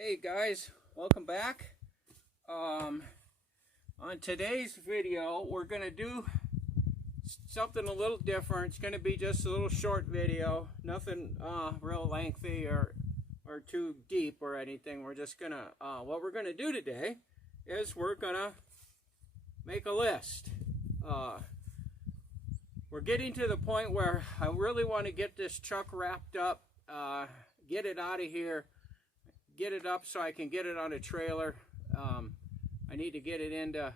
Hey guys, welcome back. On today's video, we're going to do something a little different. It's going to be just a little short video, nothing real lengthy or too deep or anything. We're just going to, what we're going to do today is we're going to make a list. We're getting to the point where I really want to get this truck wrapped up, get it out of here, get it up so I can get it on a trailer. I need to get it into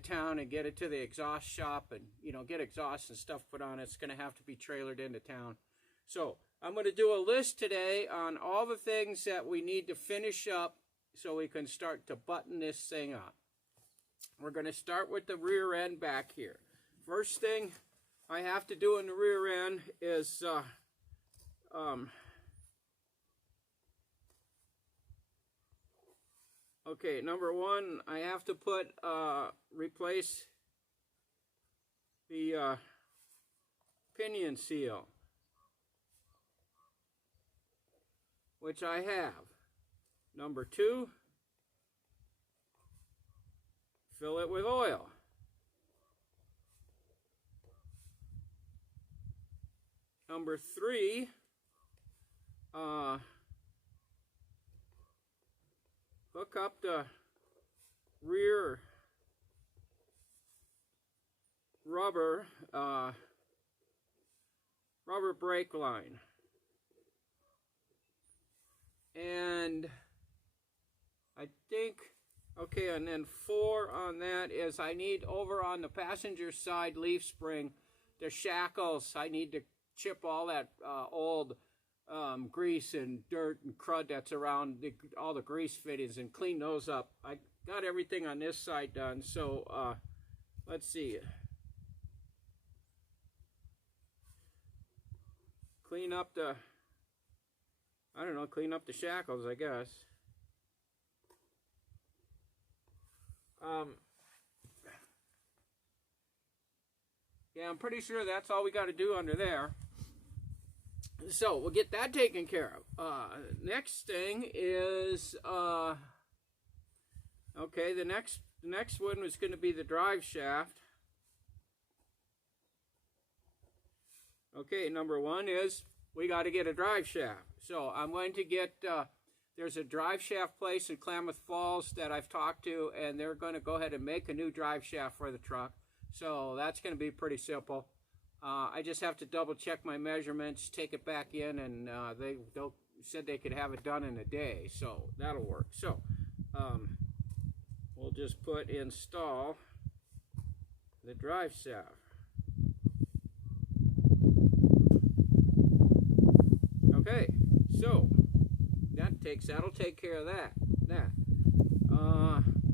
town and get it to the exhaust shop and, get exhaust and stuff put on it. It's going to have to be trailered into town. So I'm going to do a list today on all the things that we need to finish up so we can start to button this thing up. We're going to start with the rear end back here. First thing I have to do in the rear end is okay, number one, I have to put replace the pinion seal, which I have. Number two, fill it with oil. Number three, hook up the rear rubber brake line. And I think, okay, and then four on that is I need over on the passenger side leaf spring, the shackles, I need to chip all that old grease and dirt and crud that's around all the grease fittings and clean those up. I got everything on this side done, so let's see. Clean up the, I don't know, clean up the shackles, I guess. Yeah, I'm pretty sure that's all we got to do under there. So we'll get that taken care of. Next thing is okay. The next one was going to be the drive shaft. Okay, number one is we got to get a drive shaft. So I'm going to get. There's a drive shaft place in Klamath Falls that I've talked to, and they're going to go ahead and make a new drive shaft for the truck. So that's going to be pretty simple. I just have to double check my measurements, take it back in, and they said they could have it done in a day, so that'll work. So we'll just put install the drive shaft. Okay, so that'll take care of that.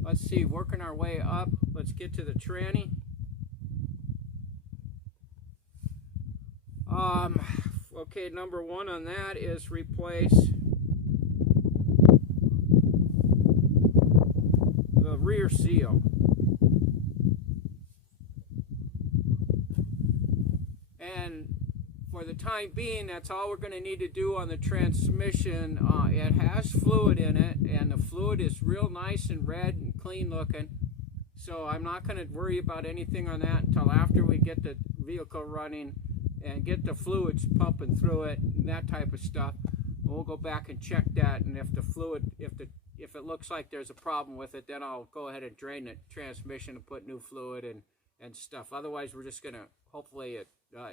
Let's see, working our way up. Let's get to the tranny. Okay, number one on that is replace the rear seal. And for the time being, that's all we're going to need to do on the transmission. It has fluid in it, and the fluid is real nice and red and clean looking. So I'm not going to worry about anything on that until after we get the vehicle running and get the fluids pumping through it and that type of stuff. We'll go back and check that, and if the fluid, if it looks like there's a problem with it, then I'll go ahead and drain the transmission and put new fluid and stuff. Otherwise, we're just gonna hopefully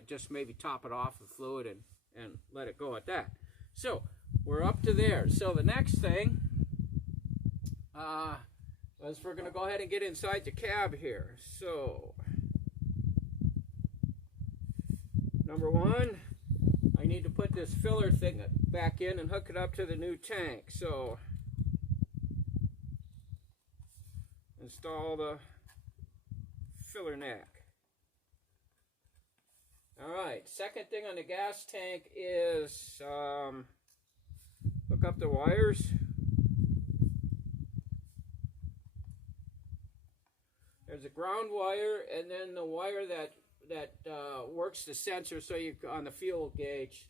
just maybe top it off with fluid and let it go at that. So we're up to there. So the next thing is we're gonna go ahead and get inside the cab here. So number one, I need to put this filler thing back in and hook it up to the new tank. So install the filler neck. Alright, second thing on the gas tank is hook up the wires. There's a ground wire and then the wire that works the sensor so you on the fuel gauge,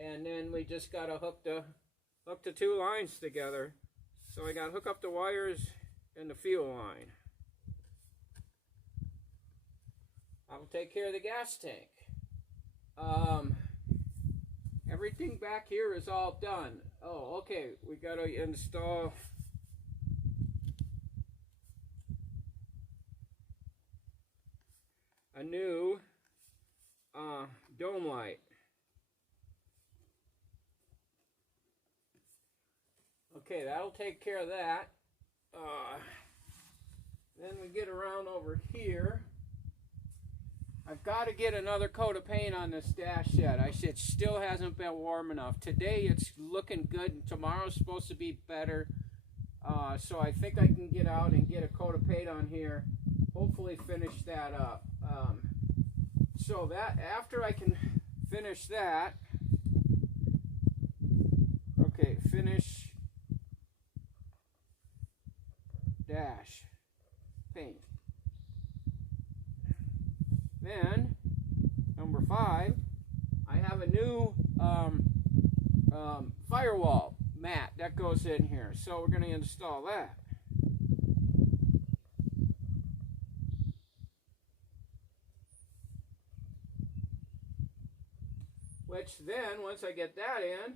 and then we just got to hook the hook the two lines together. So I got to hook up the wires and the fuel line. I'll take care of the gas tank. Everything back here is all done. Oh, okay, we got to install a new dome light. Okay, that'll take care of that. Then we get around over here. I've got to get another coat of paint on this dash yet. It still hasn't been warm enough. Today it's looking good, and tomorrow's supposed to be better. So I think I can get out and get a coat of paint on here. Hopefully finish that up. So that after I can finish that, okay, finish dash paint. Then, number 5, I have a new firewall mat that goes in here. So we're going to install that. Which then, once I get that in,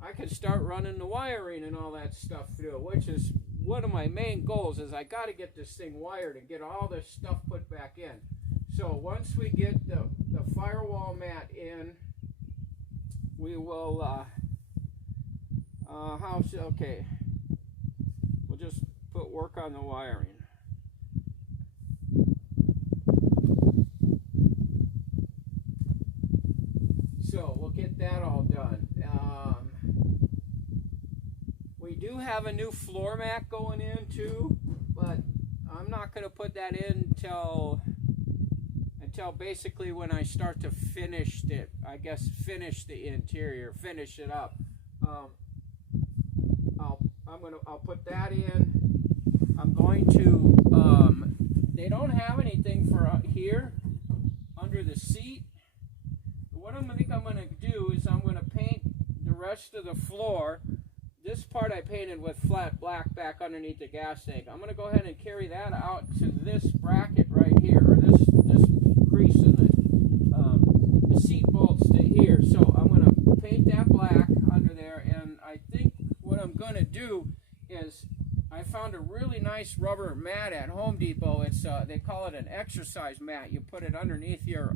I can start running the wiring and all that stuff through, which is one of my main goals. Is I got to get this thing wired and get all this stuff put back in. So once we get the firewall mat in, we will, okay, we'll just put work on the wiring. So we'll get that all done. We do have a new floor mat going in too, but I'm not going to put that in until basically when I start to finish it. I guess finish the interior, finish it up. I'll put that in. I'm going to. They don't have anything for here under the seat. What I think I'm going to do is I'm going to paint the rest of the floor. This part I painted with flat black back underneath the gas tank. I'm going to go ahead and carry that out to this bracket right here, or this crease in the seat bolts to here. So I'm going to paint that black under there, and I think what I'm going to do is I found a really nice rubber mat at Home Depot. It's they call it an exercise mat. You put it underneath your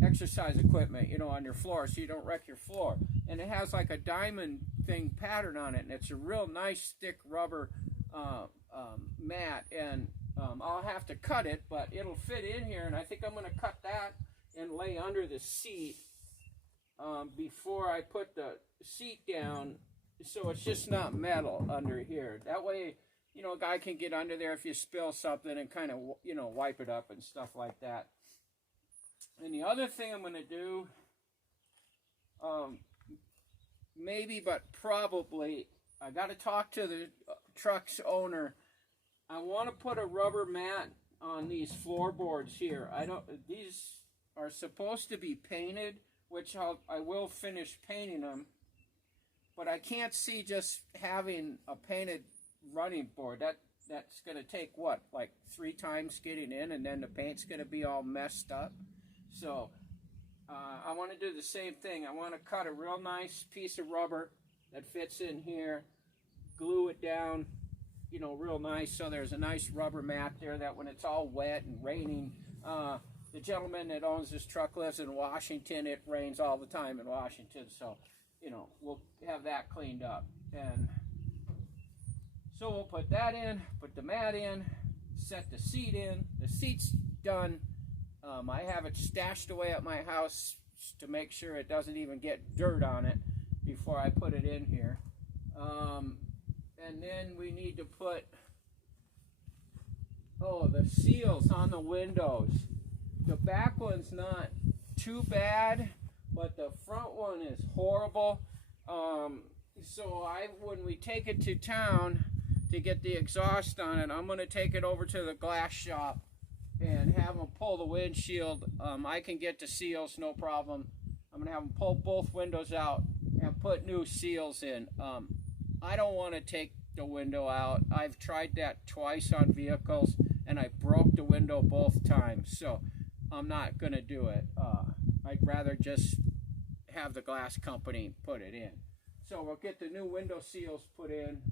exercise equipment, you know, on your floor, so you don't wreck your floor. And it has like a diamond thing pattern on it, and it's a real nice thick rubber mat. And I'll have to cut it, but it'll fit in here. And I think I'm going to cut that and lay under the seat before I put the seat down, so it's just not metal under here. That way, you know, a guy can get under there if you spill something and kind of, you know, wipe it up and stuff like that. And the other thing I'm going to do, maybe but probably, I got to talk to the truck's owner. I want to put a rubber mat on these floorboards here. These are supposed to be painted, which I will finish painting them. But I can't see just having a painted running board. That's going to take, what, like 3 times getting in, and then the paint's going to be all messed up. So I want to do the same thing. I want to cut a real nice piece of rubber that fits in here, glue it down, you know, real nice, so there's a nice rubber mat there that when it's all wet and raining, the gentleman that owns this truck lives in Washington. It rains all the time in Washington, so, you know, we'll have that cleaned up. And so we'll put that in, put the mat in, set the seat in. The seat's done. I have it stashed away at my house to make sure it doesn't even get dirt on it before I put it in here. And then we need to put, the seals on the windows. The back one's not too bad, but the front one is horrible. So when we take it to town to get the exhaust on it, I'm going to take it over to the glass shop and have them pull the windshield. I can get the seals, no problem. I'm going to have them pull both windows out and put new seals in. I don't want to take the window out. I've tried that twice on vehicles, and I broke the window both times, so I'm not going to do it. I'd rather just have the glass company put it in. So we'll get the new window seals put in.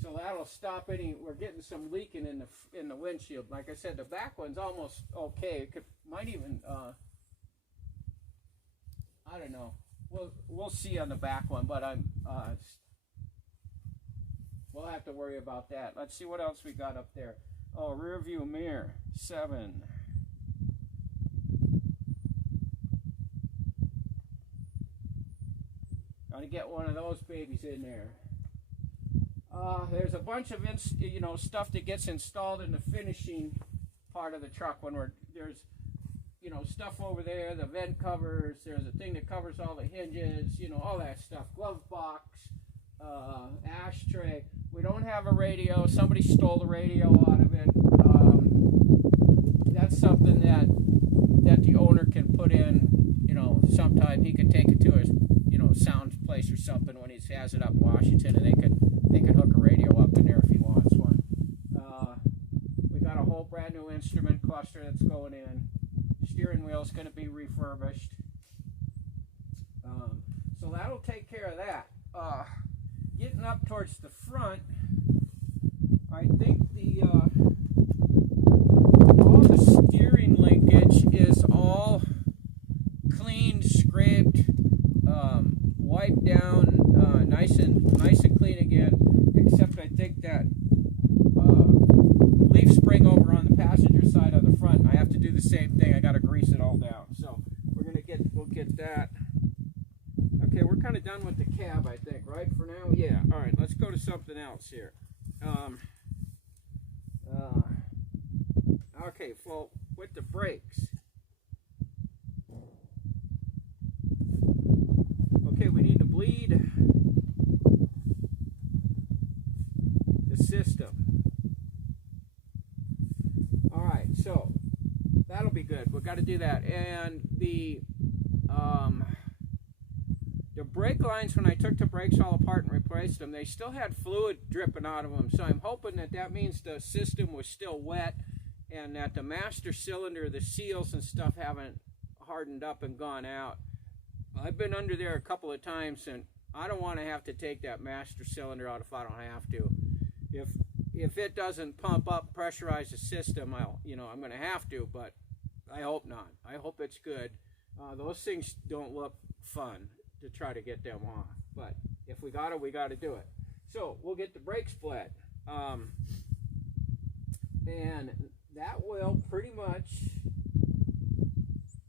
So that'll stop any. We're getting some leaking in the windshield. Like I said, the back one's almost okay. It might even. I don't know. We'll see on the back one, but we'll have to worry about that. Let's see what else we got up there. Oh, rear view mirror 7. Gotta get one of those babies in there. There's a bunch of stuff that gets installed in the finishing part of the truck when there's stuff over there, the vent covers, there's a thing that covers all the hinges, all that stuff, glove box, ashtray. We don't have a radio. Somebody stole the radio out of it. That's something that the owner can put in, sometime he can take it to his, sound place or something when he has it up in Washington, and they can hook a radio up in there if he wants one. We got a whole brand new instrument cluster that's going in. Steering wheel is going to be refurbished. So that'll take care of that. Getting up towards the front, I think all the steering linkage is all cleaned, scraped, wiped down, nice and clean again. Except I think that leaf spring over on the passenger side on the front, I have to do the same thing. I got to grease it all down. So we'll get that. Okay, we're kind of done with the cab, I think, right, for now? Yeah, all right, let's go to something else here. Okay, well, with the brakes. Okay, we need to bleed the system. All right, so that'll be good. We've got to do that. And the brake lines, when I took the brakes all apart and replaced them, they still had fluid dripping out of them. So I'm hoping that means the system was still wet and that the master cylinder, the seals and stuff haven't hardened up and gone out. I've been under there a couple of times, and I don't want to have to take that master cylinder out if I don't have to. If it doesn't pump up, pressurize the system, I'm going to have to, but I hope not. I hope it's good. Those things don't look fun to try to get them off, but if we got to do it. So we'll get the brakes bled, and that will pretty much,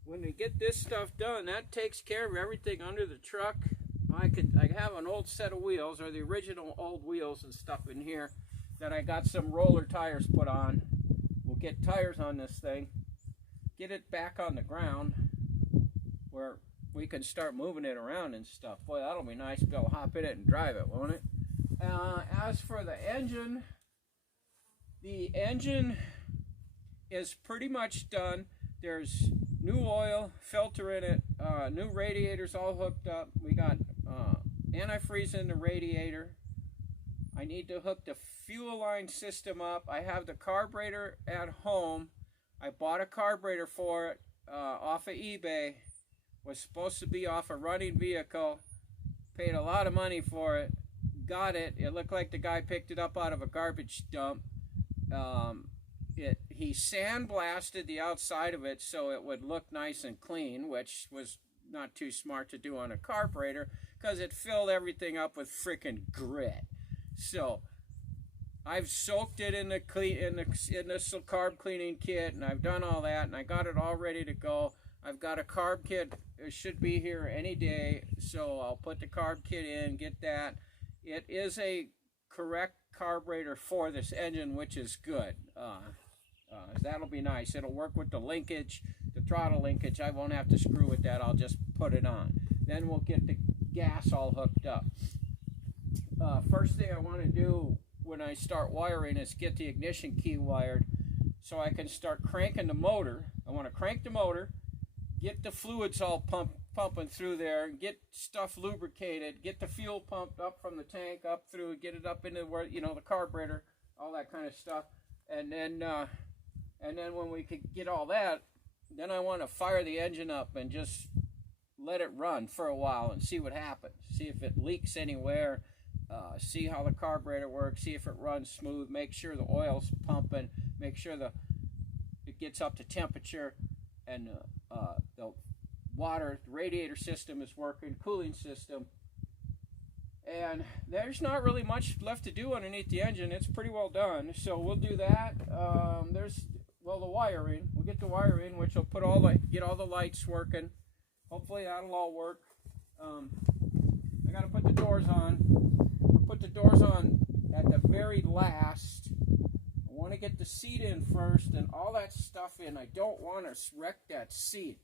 when we get this stuff done, that takes care of everything under the truck. I have an old set of wheels, or the original old wheels and stuff in here that I got some roller tires put on. We'll get tires on this thing, get it back on the ground where we can start moving it around and stuff. Boy, that'll be nice to be able to hop in it and drive it, won't it? As for the engine is pretty much done. There's new oil, filter in it, new radiators all hooked up. We got antifreeze in the radiator. I need to hook the fuel line system up. I have the carburetor at home. I bought a carburetor for it off of eBay. Was supposed to be off a running vehicle. Paid a lot of money for it. Got it. It looked like the guy picked it up out of a garbage dump. He sandblasted the outside of it so it would look nice and clean, which was not too smart to do on a carburetor because it filled everything up with frickin' grit. So I've soaked it in the carb cleaning kit, and I've done all that, and I got it all ready to go. I've got a carb kit. It should be here any day, so I'll put the carb kit in, get that. It is a correct carburetor for this engine, which is good. That'll be nice. It'll work with the linkage, the throttle linkage. I won't have to screw with that. I'll just put it on. Then we'll get the gas all hooked up. First thing I want to do when I start wiring is get the ignition key wired so I can start cranking the motor. I want to crank the motor, get the fluids all pumped pumping through there, get stuff lubricated, get the fuel pumped up from the tank up through, get it up into where, you know, the carburetor, all that kind of stuff. And then when we could get all that, then I want to fire the engine up and just let it run for a while and see what happens. See if it leaks anywhere, see how the carburetor works, see if it runs smooth, make sure the oil's pumping, make sure it gets up to temperature, and the water, the radiator system is working, cooling system. And there's not really much left to do underneath the engine. It's pretty well done. So we'll do that. Well, the wiring. We'll get the wiring, which will get all the lights working. Hopefully that'll all work. I got to put the doors on. I'll put the doors on at the very last. I want to get the seat in first and all that stuff in. I don't want to wreck that seat.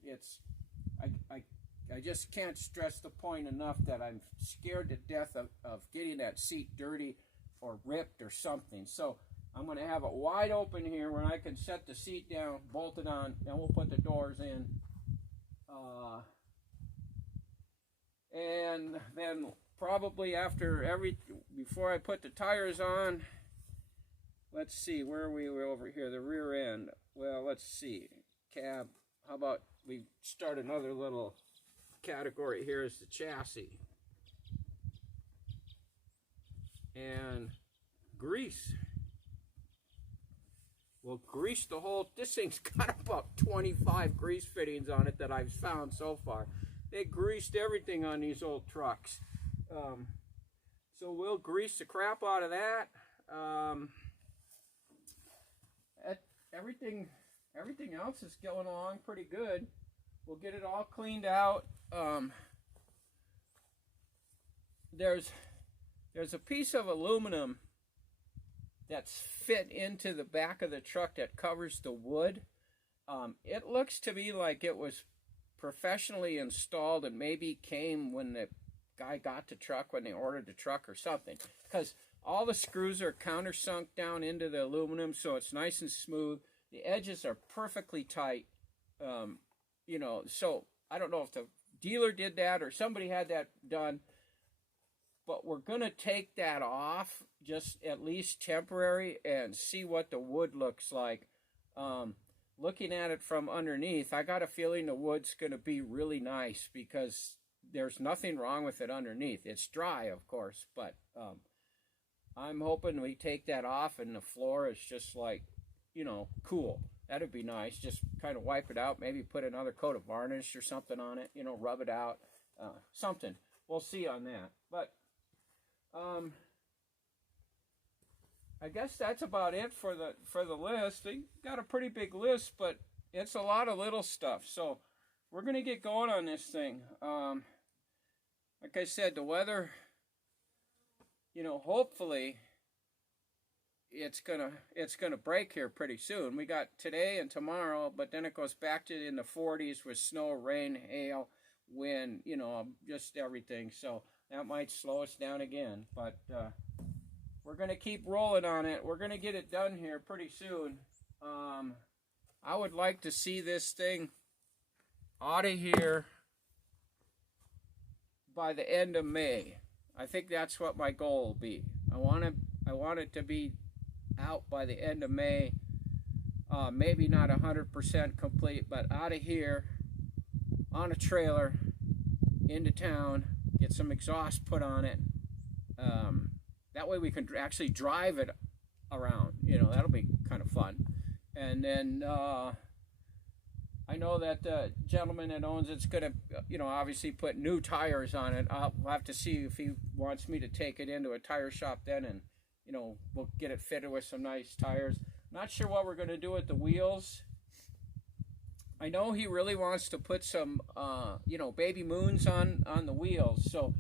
I just can't stress the point enough that I'm scared to death of getting that seat dirty or ripped or something. So I'm going to have it wide open here where I can set the seat down, bolt it on, and we'll put the doors in. And then probably before I put the tires on, let's see, where are we over here? The rear end. Well, let's see. Cab. How about we start another little category here is the chassis. And grease. We'll grease the whole, this thing's got about 25 grease fittings on it that I've found so far. They greased everything on these old trucks. So we'll grease the crap out of that. Everything else is going along pretty good. We'll get it all cleaned out. There's a piece of aluminum that's fit into the back of the truck that covers the wood. It looks to me like it was professionally installed and maybe came when the guy got the truck, when they ordered the truck or something, because all the screws are countersunk down into the aluminum, so it's nice and smooth. The edges are perfectly tight. You know, so I don't know if the dealer did that or somebody had that done, but we're going to take that off, just at least temporary, and see what the wood looks like. Looking at it from underneath, I got a feeling the wood's going to be really nice because there's nothing wrong with it underneath. It's dry, of course, but I'm hoping we take that off and the floor is just like, you know, cool. That'd be nice. Just kind of wipe it out, maybe put another coat of varnish or something on it, you know, rub it out, something. We'll see on that. But I guess that's about it for the list. They got a pretty big list, but it's a lot of little stuff. So we're gonna get going on this thing. Like I said, the weather, you know, hopefully it's gonna break here pretty soon. We got today and tomorrow, but then it goes back to in the 40s with snow, rain, hail, wind, you know, just everything. So that might slow us down again, but we're gonna keep rolling on it. We're gonna get it done here pretty soon. I would like to see this thing out of here by the end of May. I think that's what my goal will be. I want it to be out by the end of May. Maybe not 100% complete, but out of here on a trailer into town, get some exhaust put on it. That way we can actually drive it around. You know, that'll be kind of fun. And then I know that the gentleman that owns it's going to, you know, obviously put new tires on it. I'll have to see if he wants me to take it into a tire shop then, and, you know, we'll get it fitted with some nice tires. Not sure what we're going to do with the wheels. I know he really wants to put some, you know, baby moons on the wheels. So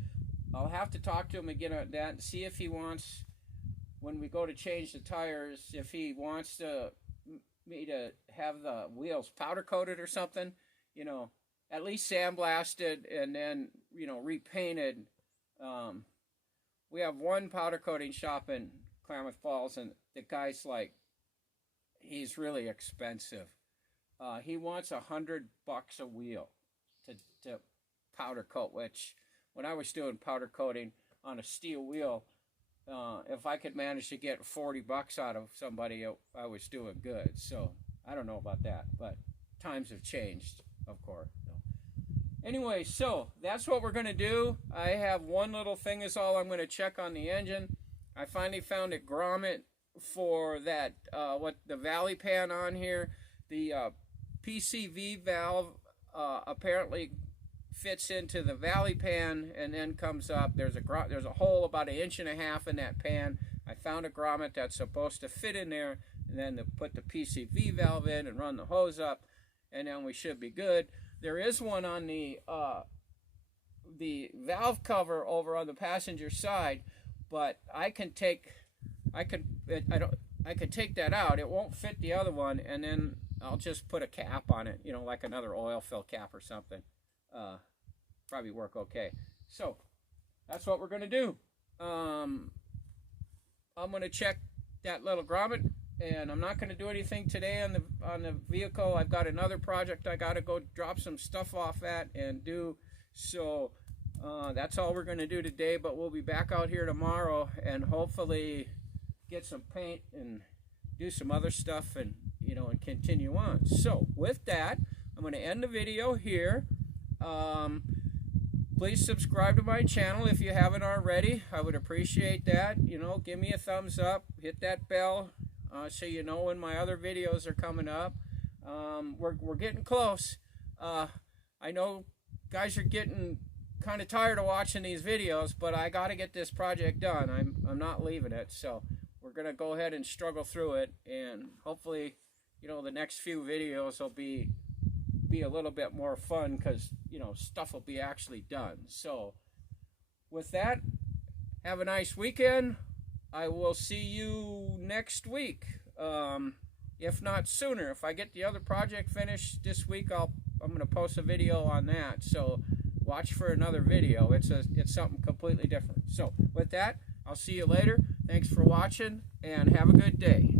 I'll have to talk to him again on that and see if he wants, when we go to change the tires, if he wants me to have the wheels powder coated or something, you know, at least sandblasted and then, you know, repainted. We have one powder coating shop in Klamath Falls, and the guy's like, he's really expensive. He wants $100 a wheel to powder coat, which when I was doing powder coating on a steel wheel, if I could manage to get $40 out of somebody, I was doing good. So I don't know about that, but times have changed, of course. Anyway, so that's what we're going to do. I have one little thing is all I'm going to check on the engine. I finally found a grommet for that, what the valley pan on here. The PCV valve apparently fits into the valley pan and then comes up. There's a hole about 1.5 inches in that pan. I found a grommet that's supposed to fit in there, and then to put the PCV valve in and run the hose up, and then we should be good. There is one on the valve cover over on the passenger side, but I could take that out. It won't fit the other one, and then I'll just put a cap on it, you know, like another oil fill cap or something. Probably work okay. So that's what we're gonna do. I'm gonna check that little grommet, and I'm not gonna do anything today on the vehicle. I've got another project I gotta go drop some stuff off at and do. So that's all we're gonna do today. But we'll be back out here tomorrow and hopefully get some paint and do some other stuff and, you know, and continue on. So with that, I'm going to end the video here. Please subscribe to my channel if you haven't already. I would appreciate that. You know, give me a thumbs up, hit that bell so you know when my other videos are coming up. We're getting close. I know guys are getting kind of tired of watching these videos, but I got to get this project done. I'm not leaving it. So we're going to go ahead and struggle through it, and hopefully, you know, the next few videos will be a little bit more fun because, you know, stuff will be actually done. So with that, have a nice weekend. I will see you next week, if not sooner. If I get the other project finished this week, I'm going to post a video on that. So watch for another video. It's something completely different. So with that, I'll see you later. Thanks for watching, and have a good day.